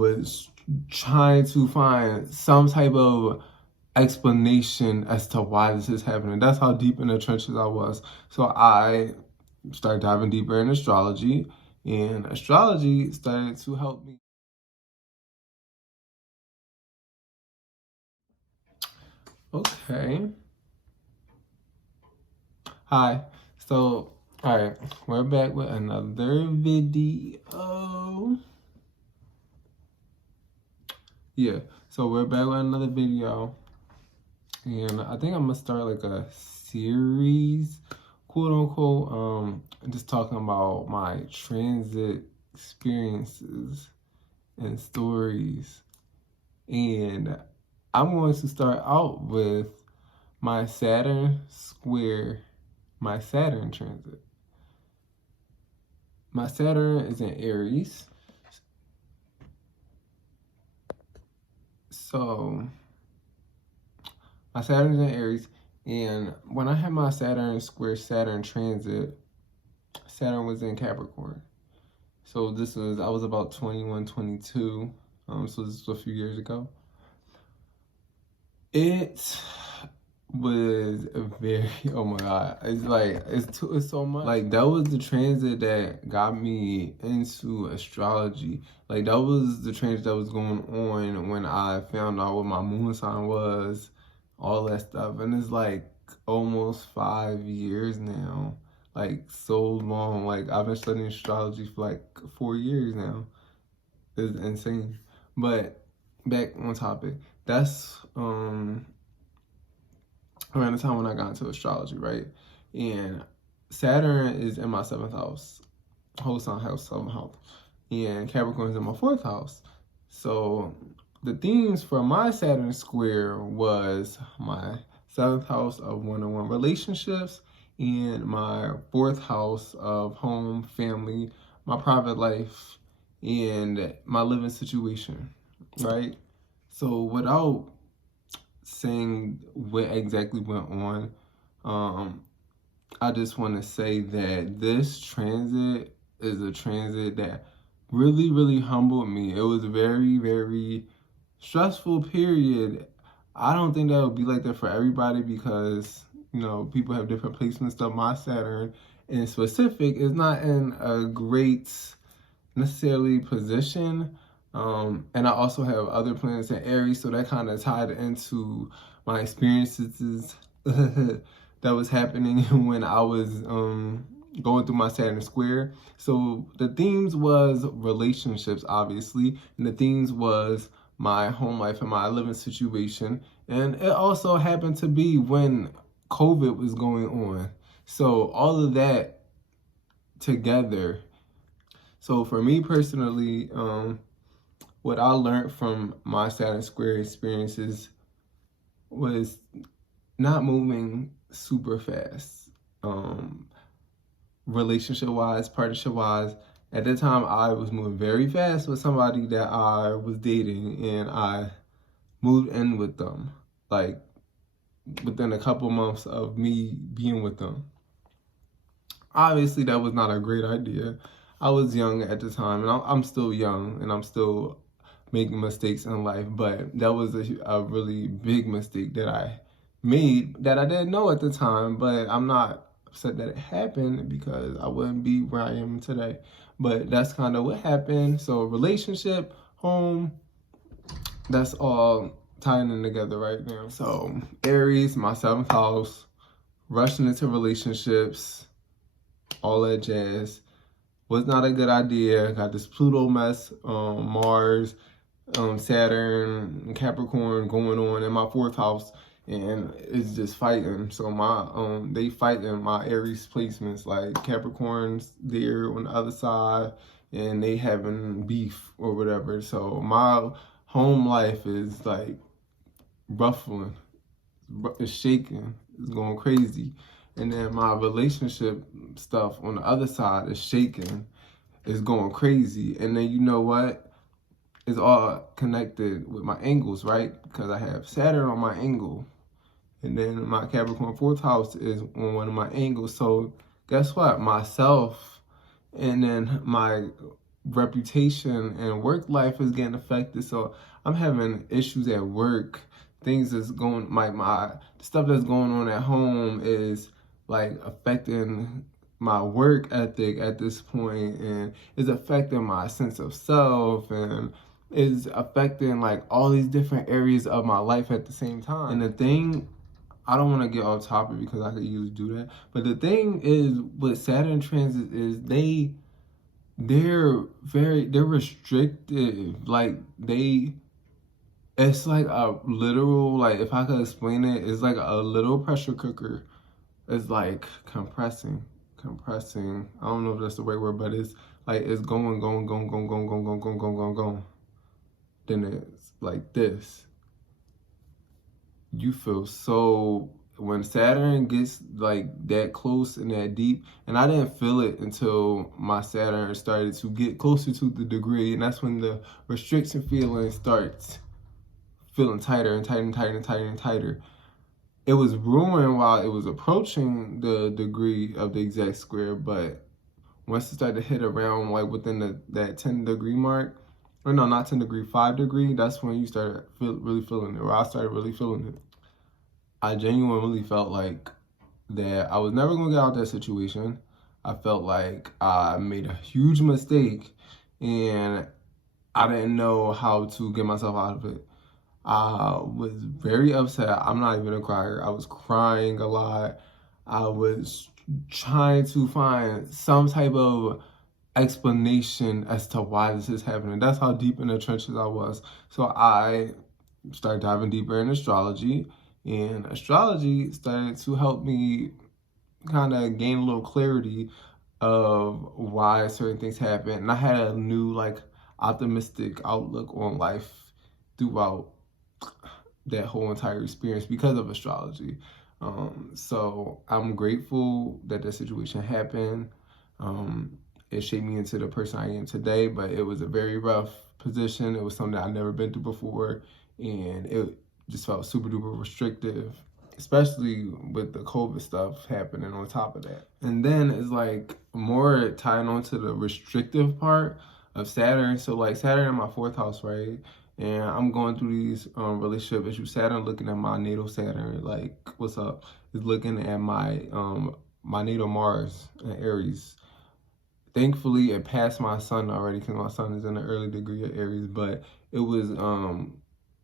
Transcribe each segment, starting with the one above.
was trying to find some type of explanation as to why this is happening. That's how deep in the trenches I was. So I started diving deeper in astrology, and astrology started to help me. Okay. Hi. So, alright, we're back with another video. Yeah, so we're back with another video. And I think I'm gonna start like a series, quote unquote, just talking about my transit experiences and stories. And I'm going to start out with my Saturn transit. My Saturn is in Aries. So my Saturn is in Aries, and when I had my Saturn transit, Saturn was in Capricorn. So I was about 21, 22. So this was a few years ago. It was oh my God. It's like, it's so much. Like, that was the transit that got me into astrology. Like, that was the transit that was going on when I found out what my moon sign was, all that stuff. And it's like almost 5 years now. Like, so long. Like, I've been studying astrology for like 4 years now. It's insane. But back on topic, that's around the time when I got into astrology, right? And Saturn is in my 7th house, whole sign house, 7th house, and Capricorn is in my 4th house. So the themes for my Saturn square was my 7th house of one-on-one relationships and my 4th house of home, family, my private life, and my living situation, right? So without saying what exactly went on, I just want to say that this transit is a transit that really, really humbled me. It was a very, very stressful period. I don't think that would be like that for everybody because, you know, people have different placements stuff. My Saturn in specific is not in a great necessarily position. And I also have other planets in Aries, so that kind of tied into my experiences that was happening when I was going through my Saturn square. So the themes was relationships, obviously, and the themes was my home life and my living situation. And it also happened to be when COVID was going on. So all of that together. So for me personally, what I learned from my Saturn square experiences was not moving super fast. Relationship wise, partnership wise, at that time I was moving very fast with somebody that I was dating, and I moved in with them like within a couple months of me being with them. Obviously that was not a great idea. I was young at the time, and I'm still young, and I'm still making mistakes in life, but that was a really big mistake that I made that I didn't know at the time. But I'm not upset that it happened because I wouldn't be where I am today. But that's kind of what happened. So relationship, home, that's all tying in together right now. So Aries, my 7th house, rushing into relationships, all that jazz was not a good idea. Got this Pluto mess, Mars, Saturn, Capricorn going on in my 4th house, and it's just fighting. So my they fighting my Aries placements, like Capricorn's there on the other side, and they having beef or whatever. So my home life is like ruffling, it's shaking, it's going crazy. And then my relationship stuff on the other side is shaking, it's going crazy. And then you know what? It's all connected with my angles, right? Because I have Saturn on my angle. And then my Capricorn 4th house is on one of my angles. So guess what? Myself and then my reputation and work life is getting affected. So I'm having issues at work. Things that's going, my stuff that's going on at home is like affecting my work ethic at this point, and is affecting my sense of self, and is affecting like all these different areas of my life at the same time. And the thing, I don't want to get off topic because I could usually do that, but the thing is with Saturn transits is they're restrictive. Like it's like a literal, like if I could explain it, it's like a little pressure cooker. It's like compressing. I don't know if that's the right word, but it's like it's going. Then it's like this. You feel so, when Saturn gets like that close and that deep, and I didn't feel it until my Saturn started to get closer to the degree, and that's when the restriction feeling starts feeling tighter and tighter and tighter and tighter and tighter. It was ruined while it was approaching the degree of the exact square, but once it started to hit around like within that 10 degree mark, or no, not 10 degree, 5 degree, that's when you started really feeling it, or I started really feeling it. I genuinely felt like that I was never going to get out of that situation. I felt like I made a huge mistake and I didn't know how to get myself out of it. I was very upset. I'm not even a crier. I was crying a lot. I was trying to find some type of explanation as to why this is happening. That's how deep in the trenches I was. So I started diving deeper in astrology, and astrology started to help me kind of gain a little clarity of why certain things happen. And I had a new, like, optimistic outlook on life throughout that whole entire experience because of astrology. So I'm grateful that that situation happened. It shaped me into the person I am today, but it was a very rough position. It was something that I've never been through before, and it just felt super duper restrictive, especially with the COVID stuff happening on top of that. And then it's like more tying on to the restrictive part of Saturn. So like Saturn in my 4th house, right? And I'm going through these relationship issues. Saturn looking at my natal Saturn, like, what's up? Is looking at my my natal Mars in Aries. Thankfully, it passed my sun already because my sun is in the early degree of Aries. But it was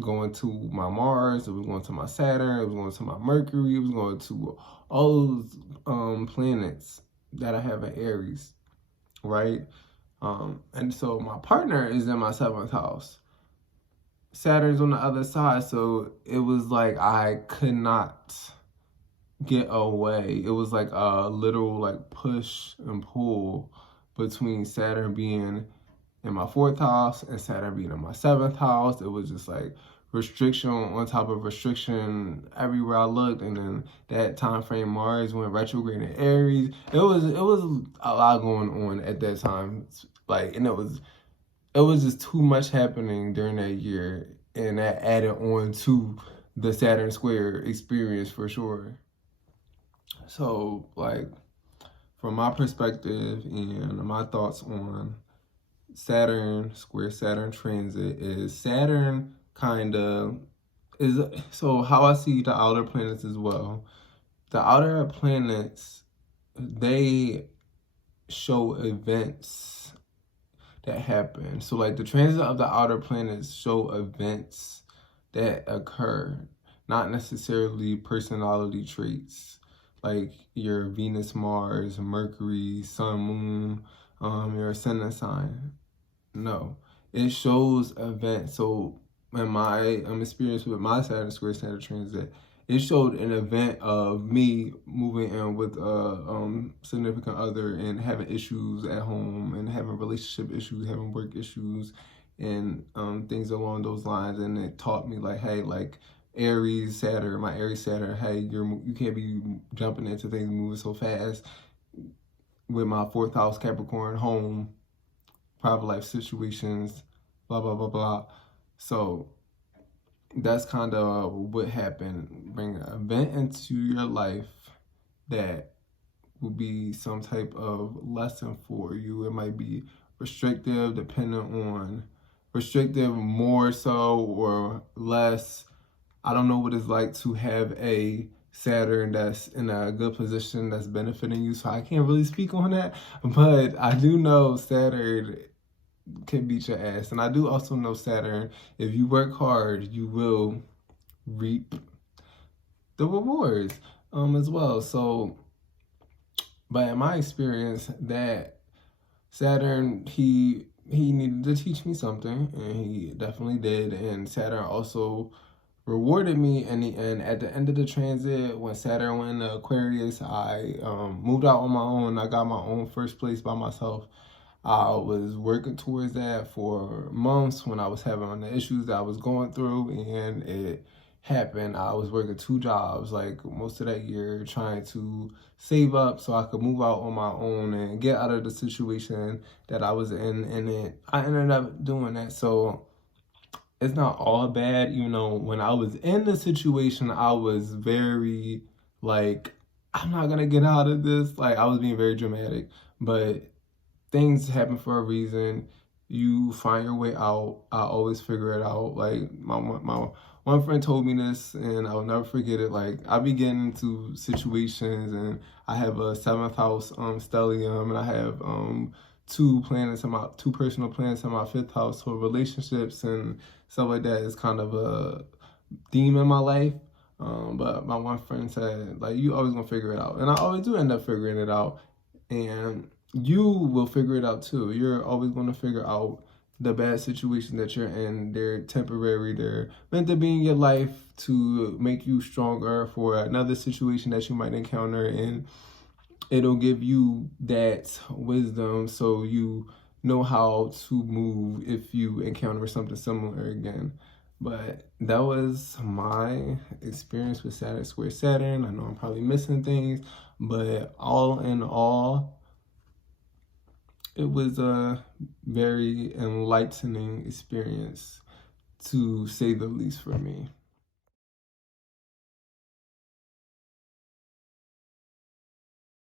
going to my Mars, it was going to my Saturn, it was going to my Mercury, it was going to all those planets that I have in Aries, right? And so my partner is in my 7th house. Saturn's on the other side, so it was like I could not get away. It was like a literal like push and pull between Saturn being in my 4th house and Saturn being in my 7th house. It was just like restriction on top of restriction everywhere I looked. And then that time frame, Mars went retrograde in Aries. It was a lot going on at that time. Like, and it was just too much happening during that year, and that added on to the Saturn square experience for sure. So, like, from my perspective and my thoughts on Saturn square Saturn transit is Saturn kind of is, so how I see the outer planets as well. The outer planets, they show events that happen. So like the transit of the outer planets show events that occur, not necessarily personality traits like your Venus, Mars, Mercury, Sun, Moon, your ascendant sign. No, it shows events. So in my experience with my Saturn square Saturn transit, it showed an event of me moving in with a significant other and having issues at home and having relationship issues, having work issues, and things along those lines. And it taught me like, hey, like Aries Saturn, my Aries Saturn, hey, you can't be jumping into things moving so fast. With my 4th house Capricorn home, private life situations, blah blah blah blah. So that's kind of what happened. Bring an event into your life that will be some type of lesson for you. It might be restrictive, depending on restrictive more so or less. I don't know what it's like to have a Saturn that's in a good position that's benefiting you, so I can't really speak on that. But I do know Saturn can beat your ass. And I do also know Saturn, if you work hard, you will reap the rewards as well. So, but in my experience, that Saturn, he needed to teach me something, and he definitely did. And Saturn also rewarded me in the end. At the end of the transit, when Saturn went into Aquarius, I moved out on my own. I got my own first place by myself. I was working towards that for months when I was having the issues that I was going through, and it happened. I was working 2 jobs like most of that year, trying to save up so I could move out on my own and get out of the situation that I was in. And I ended up doing that. So it's not all bad. You know, when I was in the situation, I was very like, I'm not gonna get out of this. Like, I was being very dramatic, but things happen for a reason. You find your way out. I always figure it out. Like, my one friend told me this, and I'll never forget it. Like, I be getting into situations, and I have a 7th house stellium, and I have two personal planets in my 5th house for relationships and stuff like that. Is kind of a theme in my life. But my one friend said, like, you always gonna figure it out, and I always do end up figuring it out. And you will figure it out too. You're always going to figure out the bad situation that you're in. They're temporary. They're meant to be in your life to make you stronger for another situation that you might encounter, and it'll give you that wisdom so you know how to move if you encounter something similar again. But that was my experience with Saturn square Saturn. I know I'm probably missing things, but all in all, it was a very enlightening experience, to say the least, for me.